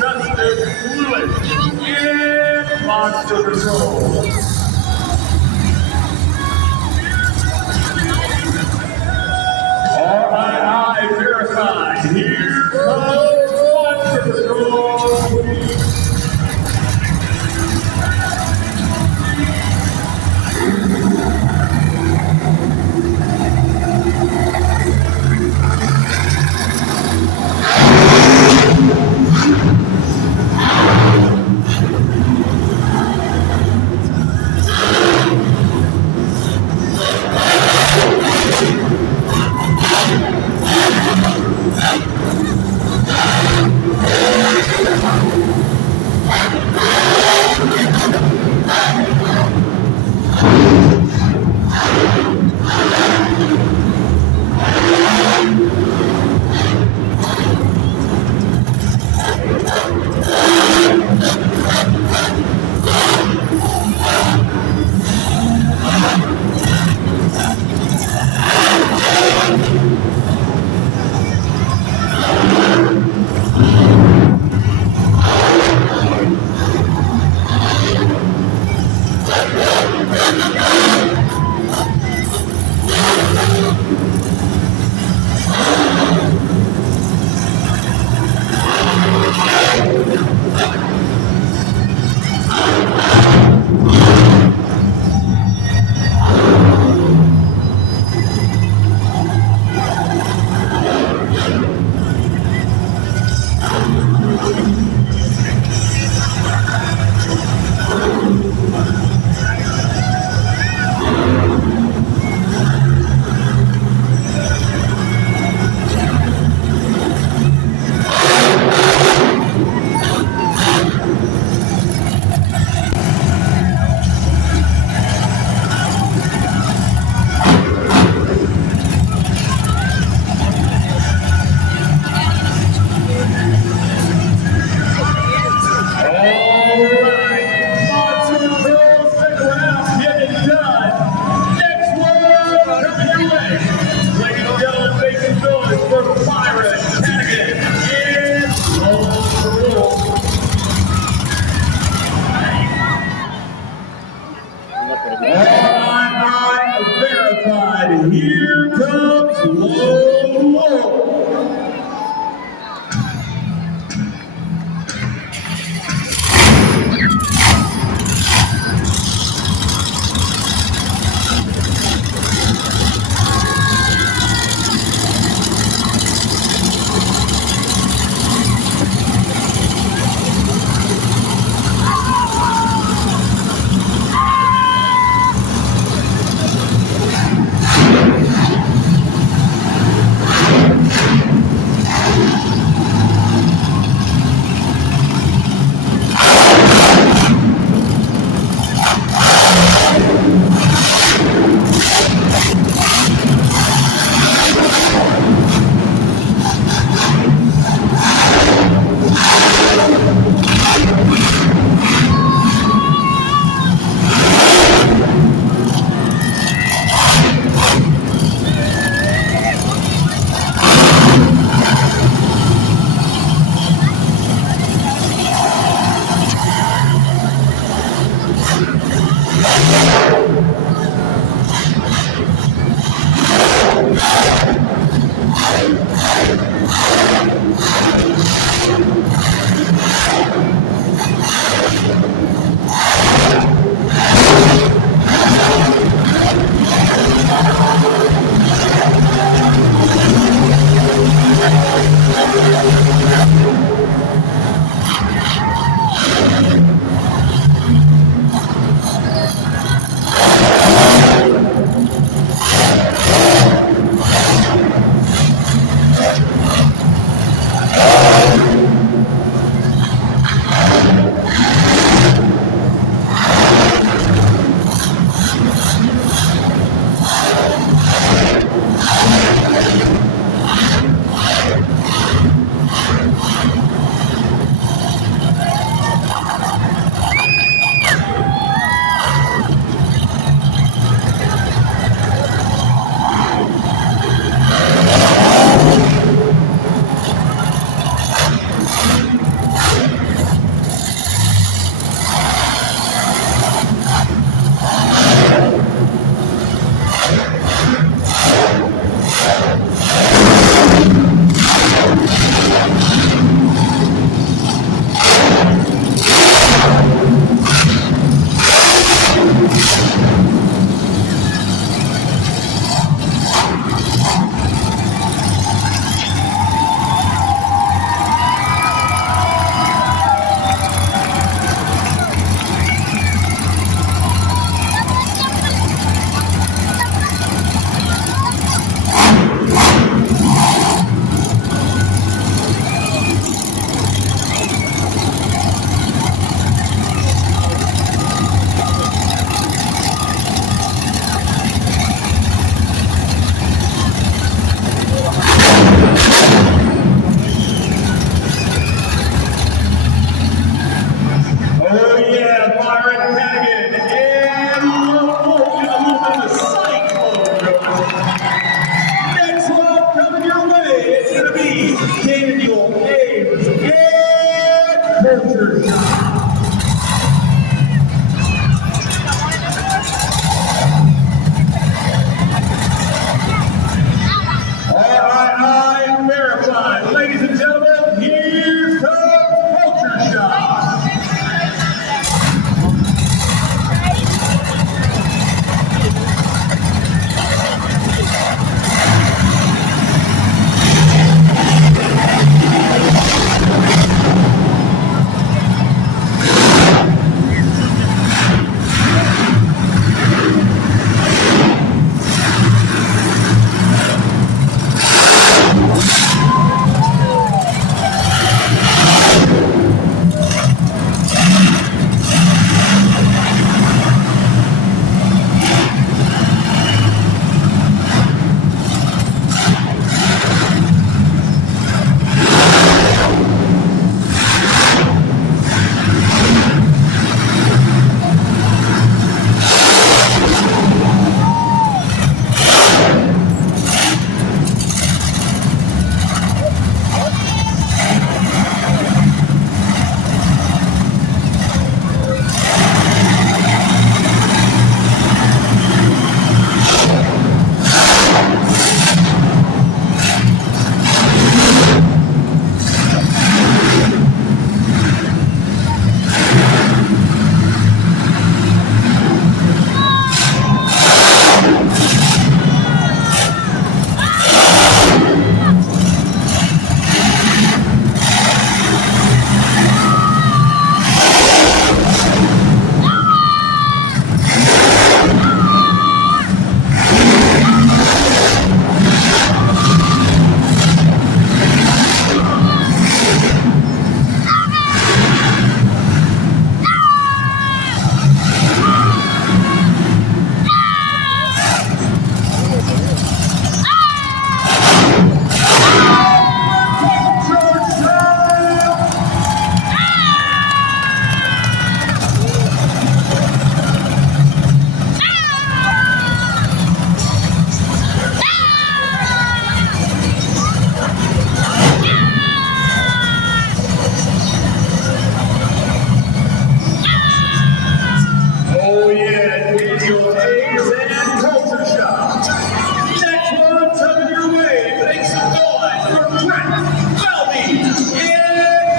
Justin Lewis in Monster Patrol. All right, I verify. Here comes Monster Patrol.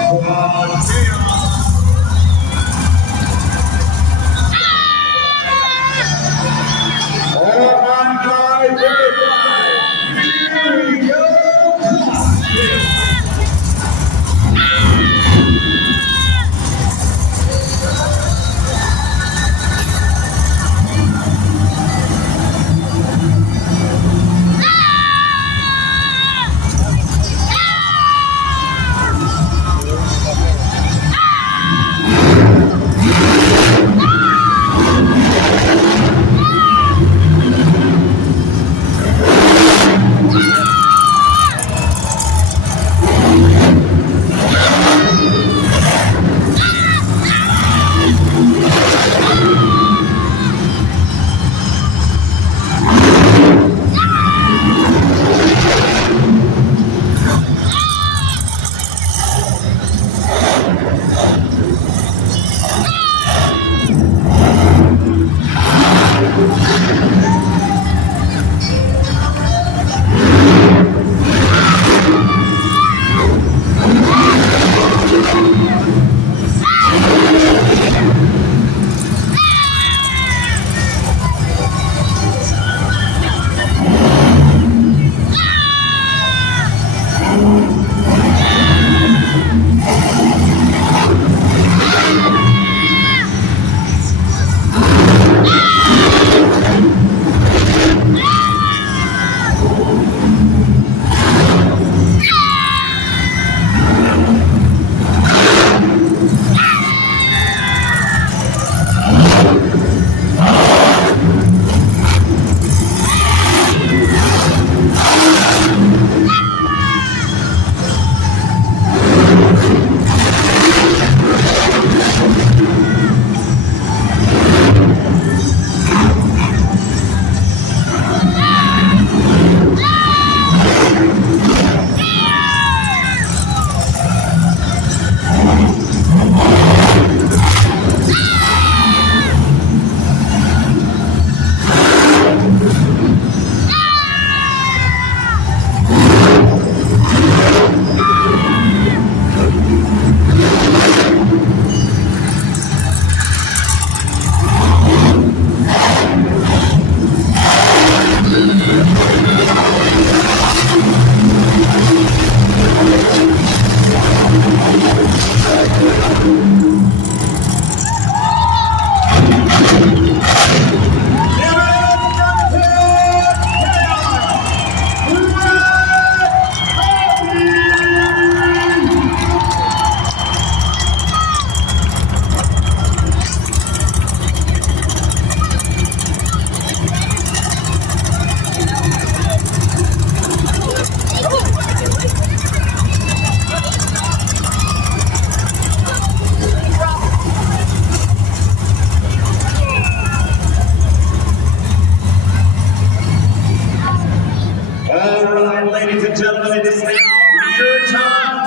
Quad Chaos. All right, guys, verify. Here we go.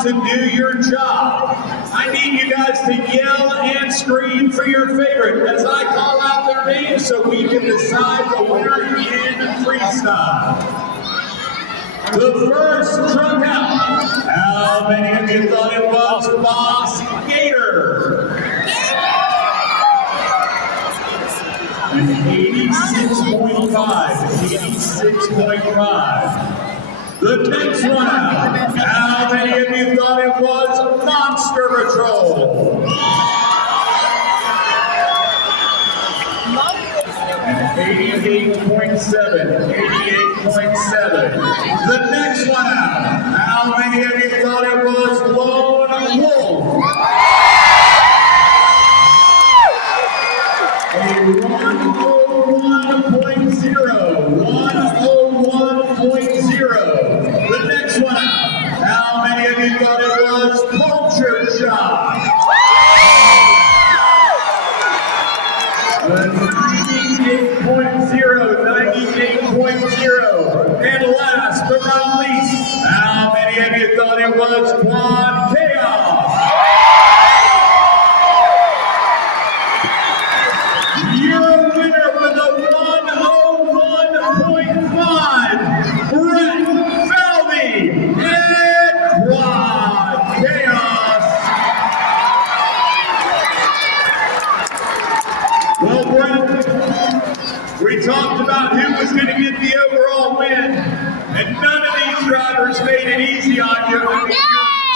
To do your job. I need you guys to yell and scream for your favorite as I call out their names so we can decide the winner in freestyle. The first drunk out. How many of you thought it was Boss Gator? 86.5. 86.5. The next one out. How many of you thought it was Monster Patrol? 88.7. 88.7. The next one out. How many of you thought it was Lone Wolf? A 101.0. 101.0. The next one out. How many of you thought it was Culture Shock? The 98.0. 98.0. And last but not least, how many of you thought it was Quad Chaos? Your winner with a 101.5, Brett Falvey and Quad Chaos. on you. Your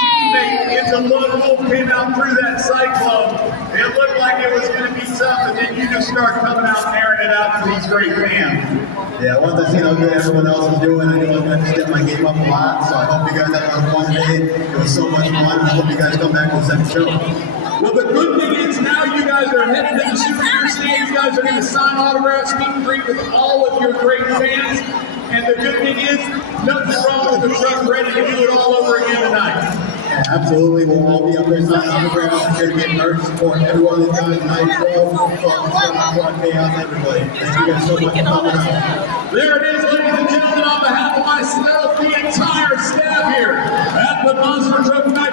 teammate in the lone wolf came out through that cyclone. It looked like it was going to be tough, and then you just start coming out and airing it out for these great fans. Yeah, once I see how good everyone else is doing, I knew I was going to step my game up a lot. So I hope you guys had a fun day. It was so much fun, and I hope you guys come back to the second show. Well, the good thing is now you guys are headed to the souvenir stand. You guys are going to sign autographs, meet and greet with all of your great fans. And the good thing is, nothing wrong with the truck, ready to do it all over again tonight. Yeah, absolutely. We'll all be up there signing autographs. I'm here to get merch, support everyone that's down tonight. Chaos, everybody. Thank you guys so much for coming out. There it is, ladies and gentlemen, on behalf of myself, the entire staff here at the Monster Truck Night.